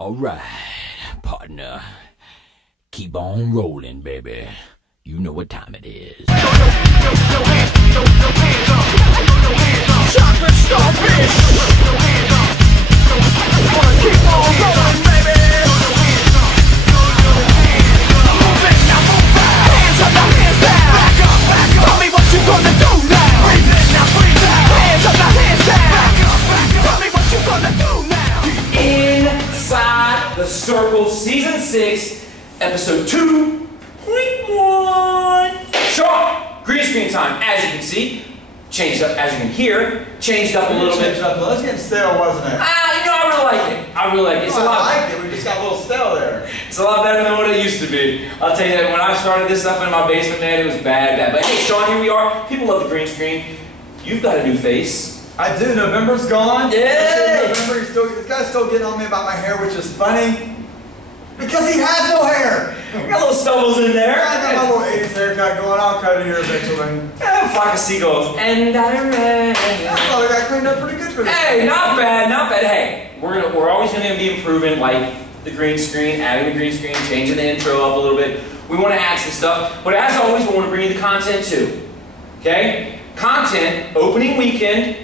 All right, partner. Keep on rolling, baby. You know what time it is. Chocolate starfish. Keep on rolling, baby. Moving, now move back. Hands up, now hands down. Back up, back up. Tell me what you gonna do now. Breathe in, now breathe out. Hands up, now hands down. Back up, back up. Tell me what you gonna do now. Inside the Circle, Season 6, Episode 2.1. Sean, green screen time, as you can see. Changed up, as you can hear, changed up a little bit. It was getting stale, wasn't it? I really like it. I really like it. It's a lot. I liked it. We just got a little stale there. It's a lot better than what it used to be. I'll tell you that when I started this stuff in my basement, man, it was bad. But hey, Sean, here we are. People love the green screen. You've got a new face. I do. November's gone. Yeah. November, this guy's still getting on me about my hair, which is funny. Because he has no hair. Got little stubbles in there. I got my little 80s haircut going. I'll cut it here eventually. Yeah, flock of seagulls. And I ran. I thought I got cleaned up pretty good for this. Hey, not bad, not bad. Hey, we're always going to be improving, like the green screen, adding the green screen, changing the intro up a little bit. We want to add some stuff, but as always, we want to bring you the content too. Okay? Content, opening weekend,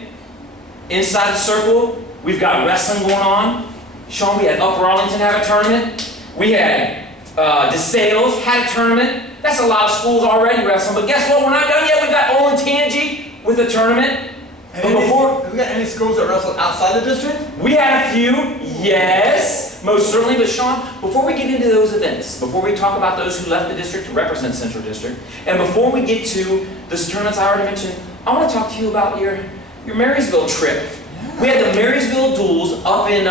inside the Circle. We've got wrestling going on. Sean, we had Upper Arlington have a tournament. We had DeSales had a tournament. That's a lot of schools already wrestling. But guess what? We're not done yet. We've got Olentangy with a tournament. Have we got any schools that wrestle outside the district? We had a few, yes, most certainly. But Sean, before we get into those events, before we talk about those who left the district to represent Central District, and before we get to those tournaments I already mentioned, I want to talk to you about your Marysville trip. We had the Marysville Duels up in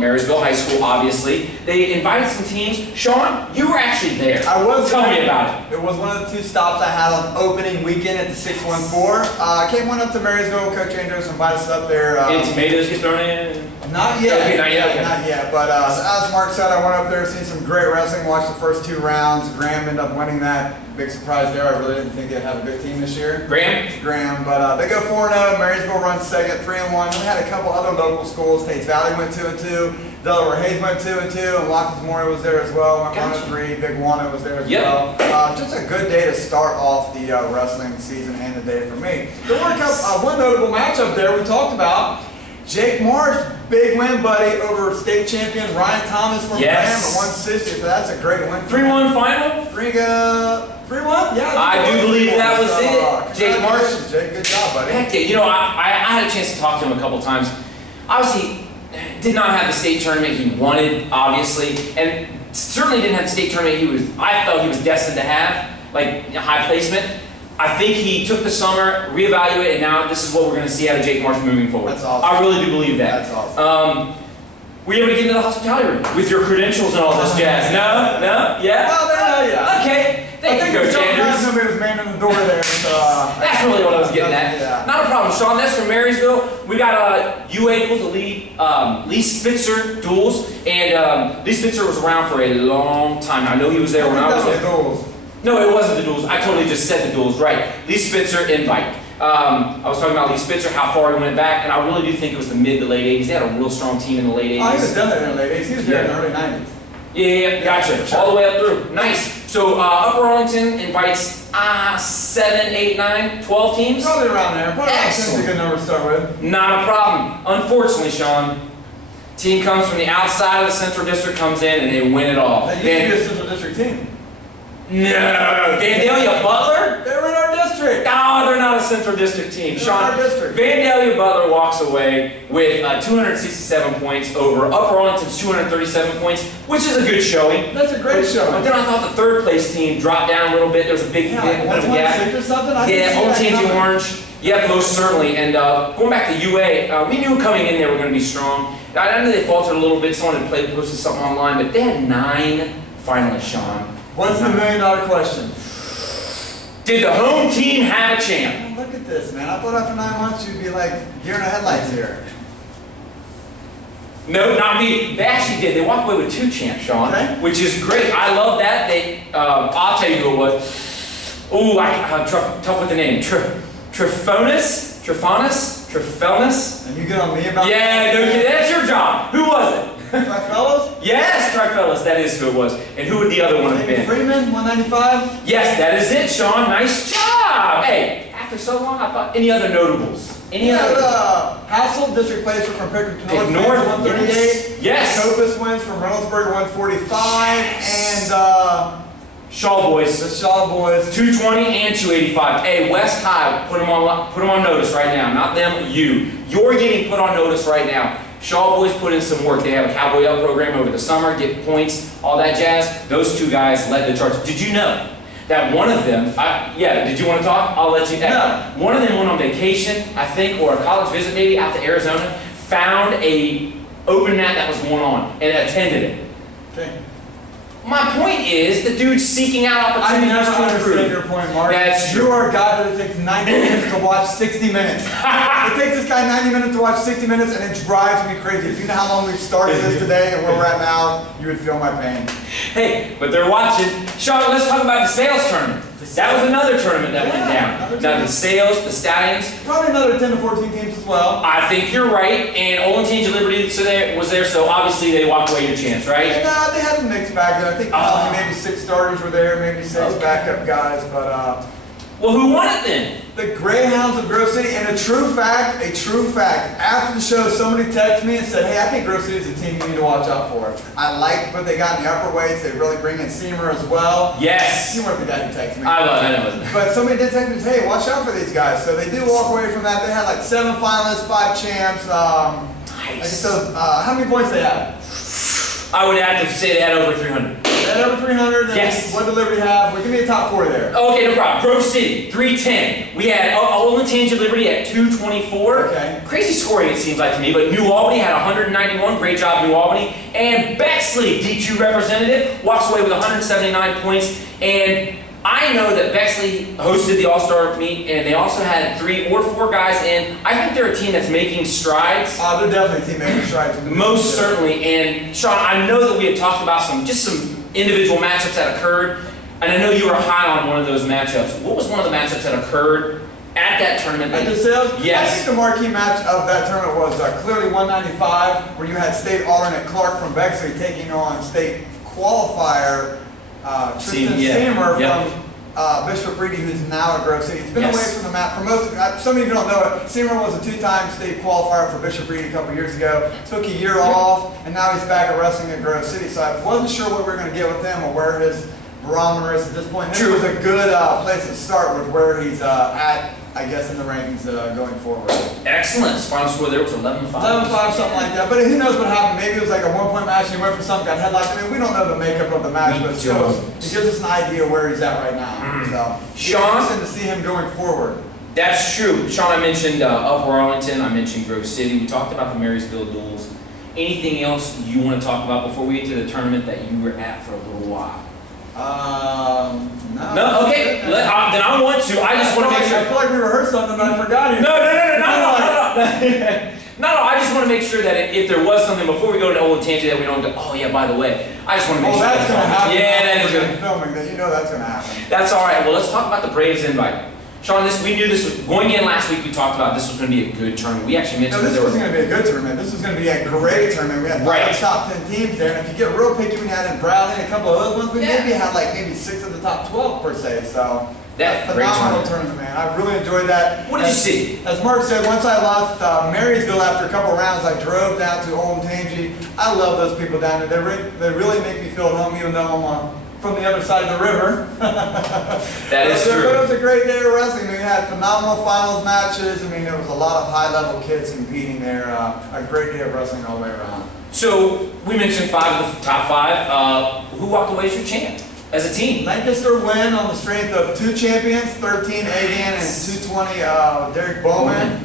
Marysville High School, obviously. They invited some teams. Sean, you were actually there. I was. Tell me about it. It was one of the 2 stops I had on opening weekend at the 614. Went up to Marysville. Coach Andrews invited us up there. Did tomatoes get thrown in? Not yet. Okay, not yet. Okay. Not yet. But as Mark said, I went up there, seen some great wrestling, watched the first 2 rounds. Graham ended up winning that. Big surprise there. I really didn't think they'd have a good team this year. Graham. But they go 4-0. Marysville runs second, 3-1. We had a couple other local schools. Tates Valley went 2-2. Delaware Hayes went 2-2. And Watkins Memorial was there as well. Went 1-3. Big Wana was there as well. Just a good day to start off the wrestling season and the day for me. There were one notable matchup there we talked about. Jake Marsh, big win, buddy, over state champion Ryan Thomas from Graham at 160. So that's a great win. 3-1 final? 3-1? Yeah. I do believe that was it. Jake Marsh. Jake, good job, buddy. Heck yeah. You know, I had a chance to talk to him a couple times. Obviously, did not have the state tournament he wanted, obviously, and certainly didn't have the state tournament I felt he was destined to have, like high placement. I think he took the summer, reevaluated, and now this is what we're going to see out of Jake Marsh moving forward. That's awesome. I really do believe that. That's awesome. Were you able to get into the hospitality room with your credentials and all this jazz? No? No? Yeah? Well, yeah. Okay. Thank you, Coach Andrews. Somebody was manning the door there. So, that's really what I was getting at. Yeah. Not a problem, Sean. That's from Marysville. We got UA Duels, the Lee Spitzer Duels. And Lee Spitzer was around for a long time. I know he was there when I was there. Duels. No, it wasn't the Duels. I totally just said the Duels, right. Lee Spitzer invite. I was talking about Lee Spitzer, how far he went back, and I really do think it was the mid to late 80s. They had a real strong team in the late 80s. Oh, he was done there in the late 80s. He was there in the early 90s. Yeah, gotcha. All the way up through. Nice. So Upper Arlington invites 7, 8, 9, 12 teams? Probably around there. Probably excellent. A good number to start with. Not a problem. Unfortunately, Sean, team comes from the outside of the Central District, comes in, and they win it all. That used to be a Central District team. No, Vandalia Butler? They were in our district. No, they're not a Central District team. They're Sean, in our district. Vandalia Butler walks away with 267 points over Upper Arlington's 237 points, which is a good showing. That's a great showing. But then I thought the 3rd place team dropped down a little bit. There was a big bit of a gap. Or something? Olentangy Orange. Yeah, most certainly. And going back to UA, we knew coming in they were going to be strong. I know they faltered a little bit. Someone had posted something online, but they had 9 finalists, Sean. What's the $1 million question? Did the home team have a champ? Oh, look at this, man. I thought after 9 months you'd be like deer in the headlights here. No, not me. They actually did. They walked away with 2 champs, Sean, which is great. I love that. I'll tell you who it was. Ooh, I'm tough with the name. Trophonis? And you get on me about Yeah, no, that's your job. Who was it? Trifellas? Yes, Trifellas, that is who it was. And who would the other one have been? Freeman, 195? Yes, that is it, Sean. Nice job. Hey, after so long, I thought any other notables? Any other? Hassel, district placer from Pickering North, North, 138. Yes. Copus wins from Reynoldsburg, 145. And Shaw Boys. The Shaw Boys. 220 and 285. Hey, West High, put them on notice right now. Not them, you. You're getting put on notice right now. Shaw Boys put in some work. They have a Cowboy Up program over the summer, get points, all that jazz. Those two guys led the charge. Did you know that one of them, yeah, did you want to talk? I'll let you know. No. One of them went on vacation, I think, or a college visit maybe, out to Arizona, found a open mat that was going on, and attended it. Okay. My point is, the dude's seeking out opportunities to improve. I never understood your point, Mark. That's true. You are a guy that it takes 90 minutes to watch 60 minutes. It takes this guy 90 minutes to watch 60 minutes, and it drives me crazy. If you know how long we've started this today and where we're at now, you would feel my pain. Hey, but they're watching. Sean, let's talk about the sales tournament. That was another tournament that went down. Now the sales, the Stallions. Probably another 10 to 14 teams as well. I think you're right. And Olentangy Liberty was there, so obviously they walked away your chance, right? And, they had a mixed bag. I think maybe 6 starters were there, maybe 6 backup guys. But well, who won it then? The Greyhounds of Grove City. And a true fact, after the show, somebody texted me and said, hey, I think Grove City is a team you need to watch out for. I like what they got in the upper weights. They really bring in Seamer as well. Yes. You weren't the guy who texted me. I know. But somebody did text me and say, hey, watch out for these guys. So they do walk away from that. They had like 7 finalists, 5 champs. Nice. So, how many points they had? I would have to say they had over 300. They had over 300. Yes. What did Liberty have? Well, give me a top 4 there. Okay, no problem. Grove City, 310. We had Olentangy Liberty at 224. Okay. Crazy scoring, it seems like to me, but New Albany had 191. Great job, New Albany. And Bexley, D2 representative, walks away with 179 points. And I know that Bexley hosted the All-Star meet, and they also had 3 or 4 guys in. I think they're a team that's making strides. They're definitely a team making strides. Most certainly. And Sean, I know that we had talked about some individual matchups that occurred, and I know you were high on one of those matchups. What was one of the matchups that occurred at that tournament? At the sales? Yes. I think the marquee match of that tournament was clearly 195, where you had state alternate Clark from Bexley taking on state qualifier Tristan Seamer from Bishop Reedy, who's now at Grove City. He's been away from the map for most of some of you don't know it. Seamer was a 2-time state qualifier for Bishop Reedy a couple years ago. Took a year off, and now he's back at wrestling at Grove City. So I wasn't sure what we were going to get with him or where his barometer is at this point. This was a good place to start with where he's at, I guess, in the rankings going forward. Excellent. Final score there was 11-5. 11-5, something like that. But who knows what happened? Maybe it was like a 1-point match and he went for some got headlocked. I mean, we don't know the makeup of the match, but still, it gives us an idea where he's at right now. So, Sean, interesting to see him going forward. That's true. Sean, I mentioned Upper Arlington. I mentioned Grove City. We talked about the Marysville duels. Anything else you want to talk about before we get to the tournament that you were at for a little while? No. Okay. Then I want to. I just want to make sure. I feel like we rehearsed something, but I forgot it. No. I just want to make sure that if there was something before we go to Olentangy that we don't go, oh yeah, by the way, I just want to make sure. That's going to happen. Yeah, that is going to filming that. You know that's going to happen. That's all right. Well, let's talk about the Braves invite. Sean, we knew this was going in last week. We talked about this was going to be a good tournament. We actually mentioned this wasn't going to be a good tournament. This was going to be a great tournament. We had 5 top 10 teams there, and if you get real picky, we had in Bradley and a couple of other ones. We maybe had like 6 of the top 12 per se. So that's a phenomenal tournament, man. I really enjoyed that. What did you see? As Mark said, once I left Marysville after a couple rounds, I drove down to Olentangy. I love those people down there. They really make me feel at home, even though I'm from the other side of the river. That is true. But it was a great day of wrestling. We had phenomenal finals matches. I mean, there was a lot of high-level kids competing there. A great day of wrestling all the way around. So we mentioned 5 of the top 5. Who walked away as your champ as a team? Lancaster win on the strength of 2 champions, 13 Agan and 220 Derek Bowman.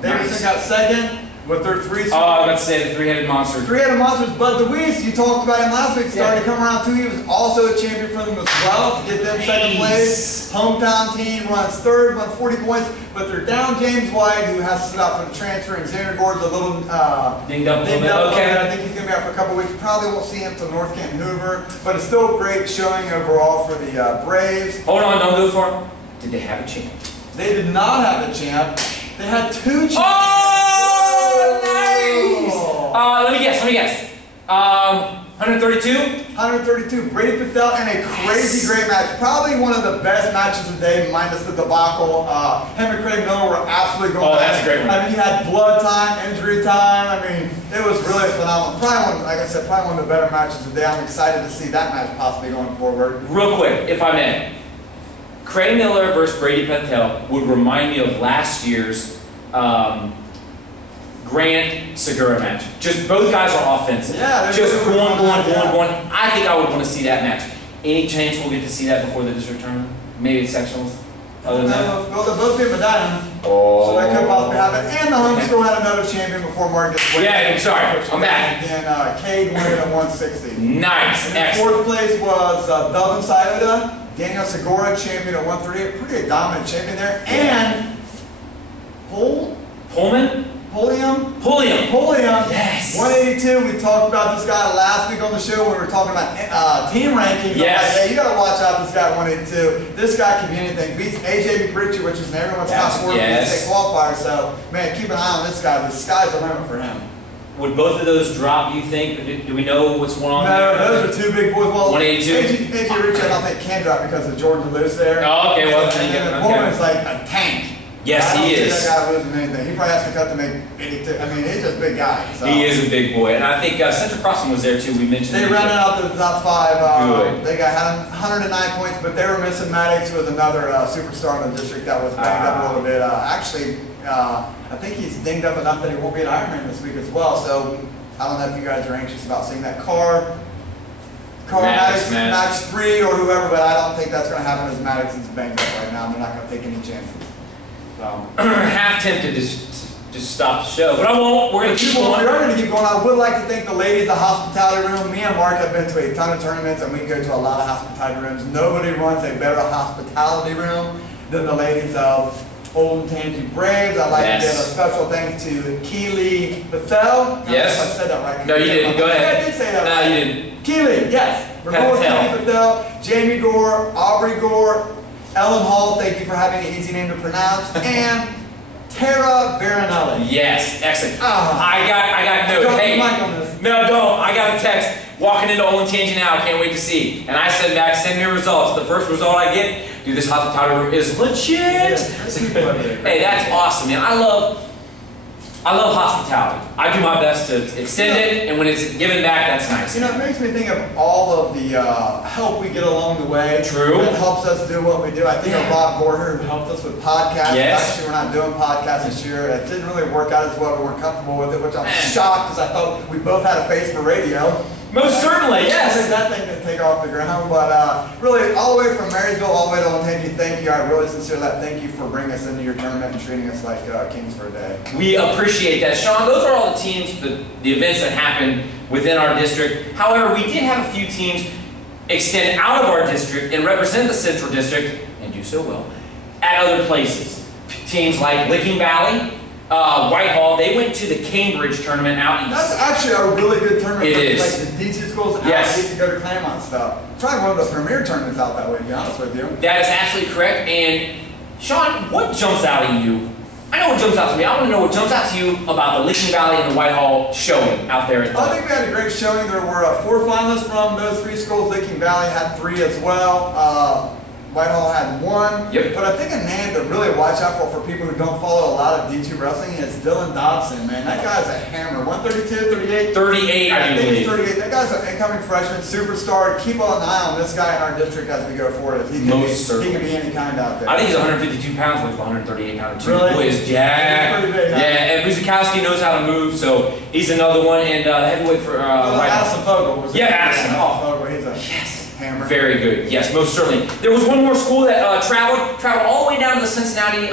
Davidson got second with their 3. I was about to say the 3-headed monster. 3-headed monsters. Bud DeWeese, you talked about him last week, started to come around too. He was also a champion for them as well to get them second place. Hometown team runs 3rd, won 40 points, but they're down James White, who has to sit out for the transfer, and Xander Gord's a little dinged up. Okay. I think he's going to be out for a couple weeks. Probably won't see him till North Canton Hoover, but it's still a great showing overall for the Braves. Hold on, don't go far. Did they have a champ? They did not have a champ. They had 2 champs. Oh, nice! Let me guess. 132? 132. Brady Patel in a crazy great match. Probably one of the best matches of the day, minus the debacle. Him and Craig Miller were absolutely going. Oh, that's a great one. I mean, you had blood time, injury time. I mean, it was really phenomenal. Probably one, like I said, probably one of the better matches of the day. I'm excited to see that match possibly going forward. Real quick, if I may. Craig Miller versus Brady Patel would remind me of last year's Grant Segura match. Just both guys are offensive. Yeah, just going. I think I would want to see that match. Any chance we'll get to see that before the district tournament? Maybe sectionals? Other than that? Well, they're both in Medina. Oh. So that could possibly happen. And the home school had another champion before Mark gets away. Yeah, I'm sorry. I'm back. Again, Cade winning at 160. Nice. And fourth place was Dublin Sayuda. Daniel Segura, champion at 138. Pretty dominant champion there. And Pullman? Pulliam. Yes. 182. We talked about this guy last week on the show when we were talking about team rankings. Yes. Like, hey, you got to watch out this guy at 182. This guy can be anything. Beats AJ Ritchie, which is in everyone's top 40 state qualifier. So, man, keep an eye on this guy. The sky's the limit for him. Would both of those drop, you think? Do we know what's going on there? No, those are two big boys. Well, 182? AJ Ritchie, I don't think can drop because of Jordan Lewis there. Oh, okay. Well, and Pullman's like a tank. Yes, he is. I don't see that guy losing anything. He probably has to cut to make 82. I mean, he's just a big guy. So. He is a big boy. And I think Central Crossing was there too. We mentioned they rounded out the top 5. Good. They had 109 points, but they were missing Maddox, who was another superstar in the district that was banged up a little bit. Actually, I think he's dinged up enough that he won't be an Ironman this week as well. So I don't know if you guys are anxious about seeing that Maddox match 3 or whoever, but I don't think that's going to happen as Maddox is banged up right now. They're not going to take any chances. Half tempted to just stop the show, but I won't. We're going to keep going. We are going to keep going. I would like to thank the ladies, the hospitality room. Me and Mark have been to a ton of tournaments, and we go to a lot of hospitality rooms. Nobody runs a better hospitality room than the ladies of Old Tangy Braves. I'd like to give a special thanks to Keely Patel. Yes. I said that right. No, you didn't. Go ahead. I did say that right. No, you didn't. Keely, yes. Keely Patel, Jamie Gore, Aubrey Gore, Ellen Hall, thank you for having an easy name to pronounce, and Tara Veronelli. Yes, excellent. I got notes. Hey, no, don't. I got a text walking into Olentangy now. Can't wait to see. And I sent back, send me results. The first result I get, dude, this hospitality room is legit. Hey, that's awesome, man. I love hospitality. I do my best to extend it, and when it's given back, that's nice. You know, it makes me think of all of the help we get along the way. True. That helps us do what we do. I think of Rob Gorher, who helped us with podcasts. Yes. Actually, we're not doing podcasts this year. It didn't really work out as well. We weren't comfortable with it, which I'm shocked because I thought we both had a face for radio. Most certainly, yes. I think that thing didn't take off the ground, but really, all the way from Marysville, all the way to Olentangy, thank you. I really sincerely thank you for bringing us into your tournament and treating us like kings for a day. We appreciate that. Sean, those are all the teams, the events that happen within our district. However, we did have a few teams extend out of our district and represent the Central District, and do so well, at other places. Teams like Licking Valley, Whitehall, they went to the Cambridge tournament out east. That's actually a really good tournament. It is. Like the DC schools out east to go to Claremont stuff. Probably one of the premier tournaments out that way, to be honest with you. That is absolutely correct. And Sean, what jumps out at you? I know what jumps out to me. I want to know what jumps out to you about the Licking Valley and the Whitehall showing out there. I think we had a great showing. There were 4 finalists from those 3 schools. Licking Valley had 3 as well. Whitehall had 1. Yep. But I think a name to really watch out for people who don't follow a lot of D2 wrestling is Dylan Dobson, man. That guy's a hammer. 132, 38? 38, I think believe. He's 38. That guy's an incoming freshman, superstar. Keep an eye on this guy in our district as we go forward. He can be any kind out there. I think he's 152 pounds with 138 pounds. Really? Boy, is jacked. Yeah, and Buzikowski knows how to move, so he's another one. And heavyweight for Addison Fogel. Was Addison. Fogel. He's a hammer. Very good. Yes, most certainly. There was one more school that traveled all the way down to the Cincinnati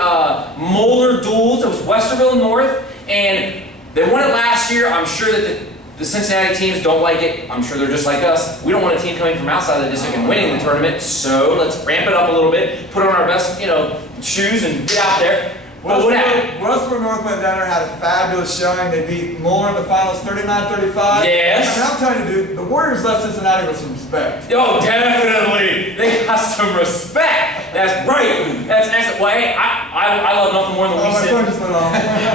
Moeller Duels. It was Westerville North, and they won it last year. I'm sure that the Cincinnati teams don't like it. I'm sure they're just like us. We don't want a team coming from outside the district and winning the tournament, so let's ramp it up a little bit, put on our best, shoes and get out there. Westbrook North went down there, had a fabulous showing. They beat Moeller in the finals 39-35. Yes. I mean, I'm telling you, dude, the Warriors left Cincinnati with some respect. Oh, definitely. They got some respect. That's right. That's excellent. Well, hey, I love nothing more than when we send.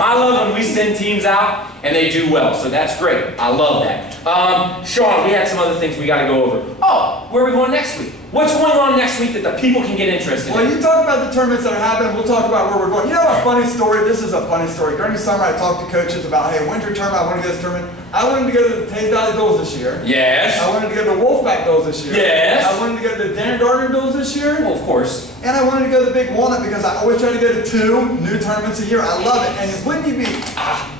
I love when we send teams out and they do well, so that's great. I love that. Sean, we had some other things we got to go over. Oh, where are we going next week? What's going on next week that the people can get interested in? Well, you talk about the tournaments that are happening. We'll talk about where we're going. You know a funny story? This is a funny story. During the summer, I talked to coaches about, hey, winter tournament, I want to go to this tournament. I wanted to go to the Taze Valley Duels this year. Yes. I wanted to go to the Wolfpack Duels this year. Yes. I wanted to go to the Dan Gardner Duels this year. Well, of course. And I wanted to go to the Big Walnut because I always try to go to 2 new tournaments a year. I love it. And wouldn't you be,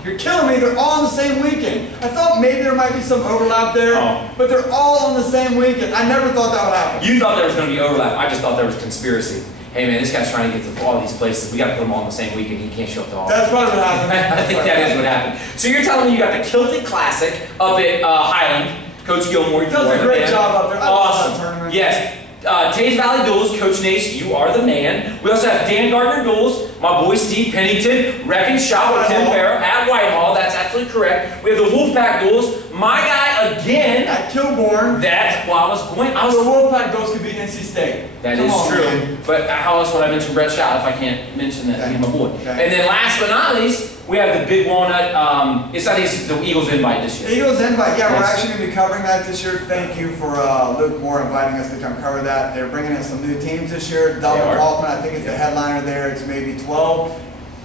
you're killing me, they're all on the same weekend. I thought maybe there might be some overlap there, but they're all on the same weekend. I never thought that would happen. You thought there was going to be overlap. I just thought there was conspiracy. Hey man, this guy's trying to get to all these places. We got to put them all in the same weekend. He can't show up to all. That's probably what happened. I think that is what happened. So you're telling me you got the Kilted Classic up at Highland. Coach Gilmore, does a great job up there. Awesome. I love that tournament. Yes. Taze Valley Duels, Coach Nace, you are the man. We also have Dan Gardner Duels, my boy Steve Pennington, Wrecking Shop with Tim Farrow at Whitehall. That's absolutely correct. We have the Wolfpack Duels. My guy again at Kilbourne. That's well, the Wolfpack Duels could be NC State. That is true. Man. But how else would I mention Brett Schott if I can't mention that? He's my boy. Okay. And then last but not least, we have the Big Walnut. I think it's the Eagles Invite this year. Eagles Invite, yeah, we're actually going to be covering that this year. Thank you for Luke Moore inviting us to come cover that. They're bringing in some new teams this year. Dalton Hoffman, I think, is the headliner there. It's maybe 12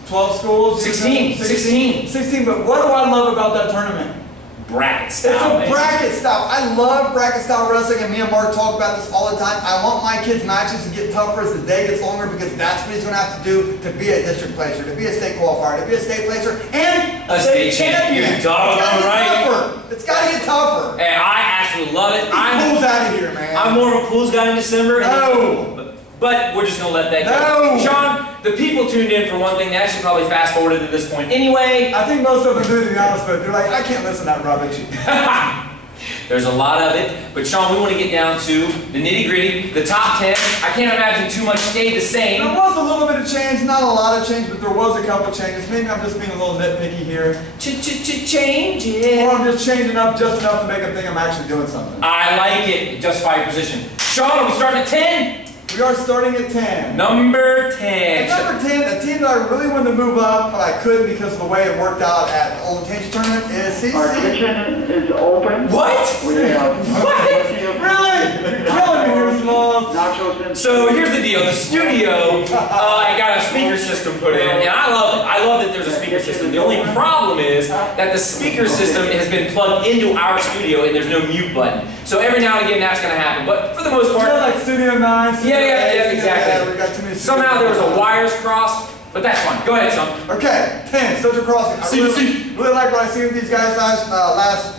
schools? 16. 16, but what do I love about that tournament? Bracket style. It's a bracket style. I love bracket style wrestling, and me and Mark talk about this all the time. I want my kids' matches to get tougher as the day gets longer because that's what he's going to have to do to be a district placer, to be a state qualifier, to be a state placer, and a state champion. You're doggone right. It's got to get tougher. And I absolutely love it. Pool's out of here, man. I'm more of a pools guy in December. No. But we're just going to let that go. Sean, the people tuned in for one thing. They actually probably fast forwarded to this point anyway. I think most of them do, to be honest with you. They're like, I can't listen to that rubbish. There's a lot of it. But Sean, we want to get down to the nitty gritty, the top 10. I can't imagine too much stayed the same. There was a little bit of change, not a lot of change, but there was a couple changes. Maybe I'm just being a little nitpicky here. Change. Or I'm just changing up just enough to make them think I'm actually doing something. I like it. Justify your position. Sean, are we starting at 10? We are starting at 10. Number 10. At number 10, a team that I really wanted to move up, but I couldn't because of the way it worked out at the Old Tangy tournament is CC. Our kitchen is open. What? We have Really? You're killing me here, Small. Nachos. So here's the deal. The studio got a speaker system put in, and I love it. I love that there's a speaker system. The only problem is that the speaker system has been plugged into our studio, and there's no mute button. So every now and again, that's going to happen. But for the most part, like Studio 9. Studio yeah, exactly. Yeah, we got too many. Somehow there was a wires crossed, but that's fine. Go ahead, Sean. Okay, 10, Central Crossing. I really like what I seen with these guys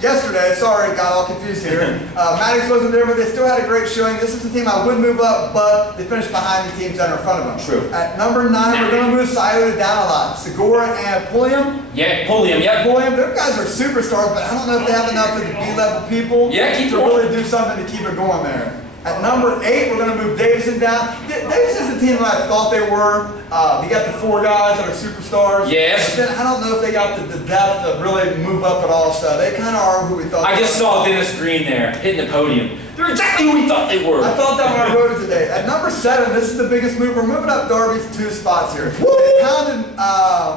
yesterday. Sorry, got all confused here. Maddox wasn't there, but they still had a great showing. This is the team I would move up, but they finished behind the teams that are in front of them. True. At number 9, we're going to move Scioto down a lot. Segura and Pulliam. Yeah, Pulliam, yeah. Pulliam, those guys are superstars, but I don't know if they have enough of the B-level people to really do something to keep it going there. At number 8, we're going to move Davidson down. Davidson's the team that I thought they were. They got the 4 guys that are superstars. Yes. But then I don't know if they got the depth to really move up at all. So they kind of are who we thought. I just saw Dennis Green there hitting the podium. They're exactly who we thought they were. I thought that when I wrote it today. At number 7, this is the biggest move. We're moving up Darby's 2 spots here. They pounded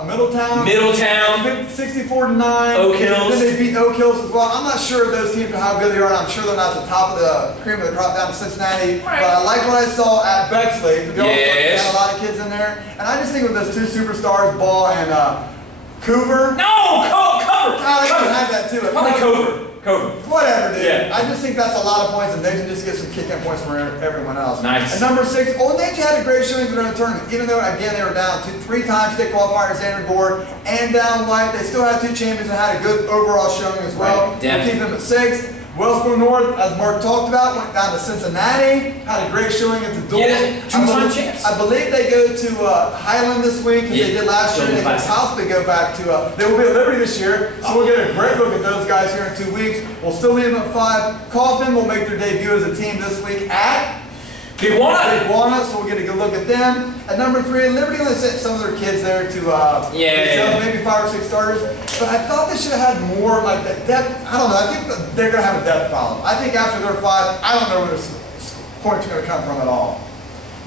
Middletown. 64-9. Oak Hills. Then they beat Oak Hills as well. I'm not sure of those teams and how good they are, and I'm sure they're not the top of the cream of the crop down in Cincinnati. Right. But I like what I saw at Bexley. The girls had a lot of kids in there. And I just think with those 2 superstars, Ball and Coover. No! Cover! They could have that too. Probably Cover. Whatever, dude. Yeah. I just think that's a lot of points, and they can just get some kick-in points for everyone else. Nice. At number 6, Old Tangy had a great showing in the tournament. Even though, again, they were down 3-time state qualifier, Xander Gore, and down white, they still had 2 champions and had a good overall showing as well. Right. We'll keep them at 6. Wellsboro North, as Mark talked about, went down to Cincinnati, had a great showing at the Duels. Yeah, 2-time champs. I believe they go to Highland this week, as they did last year. They can possibly go back to, they will be at Liberty this year, so we'll get a great look at those guys here in 2 weeks. We'll still leave them at 5. Kaufman will make their debut as a team this week at Big Walnut, so we'll get a good look at them. At number 3, Liberty only sent some of their kids there to maybe 5 or 6 starters. But I thought they should have had more like that depth. I don't know. I think they're going to have a depth problem. I think after they're 5, I don't know where this points are going to come from at all.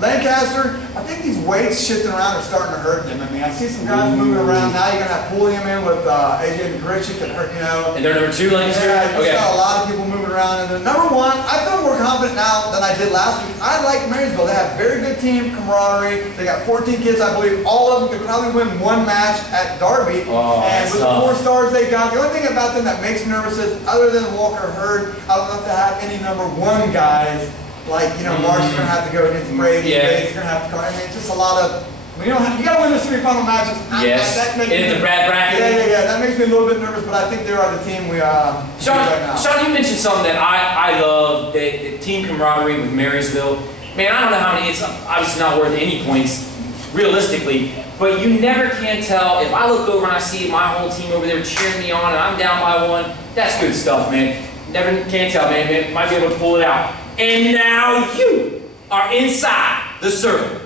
Lancaster, I think these weights shifting around are starting to hurt them. I mean, I see some guys moving around. Now you're going to have Pulliam in with AJ McRitchie can hurt, you know. And they're number 2, Lancaster? Yeah, you got a lot of people moving around. And then number 1, I feel more confident now than I did last week. I like Marysville. They have very good team camaraderie. They got 14 kids, I believe. All of them could probably win 1 match at Derby. Oh, and with tough. the 4 stars they got, the only thing about them that makes me nervous is, other than Walker Hurd, I don't know if they have any number 1 guys. Like, you know, Marsh's going to have to go against Brady. Yeah. Bates going to have to go. I mean, it's just a lot of. You got to win the semifinal matches. Yes. In the bracket. Yeah. That makes me a little bit nervous, but I think they are the team we are right now. Sean, you mentioned something that I love, the team camaraderie with Marysville. Man, I don't know how many. It's obviously not worth any points, realistically. But you never can tell. If I look over and I see my whole team over there cheering me on, and I'm down by 1, that's good stuff, man. Never can tell, man. Might be able to pull it out. And now you are inside the circle.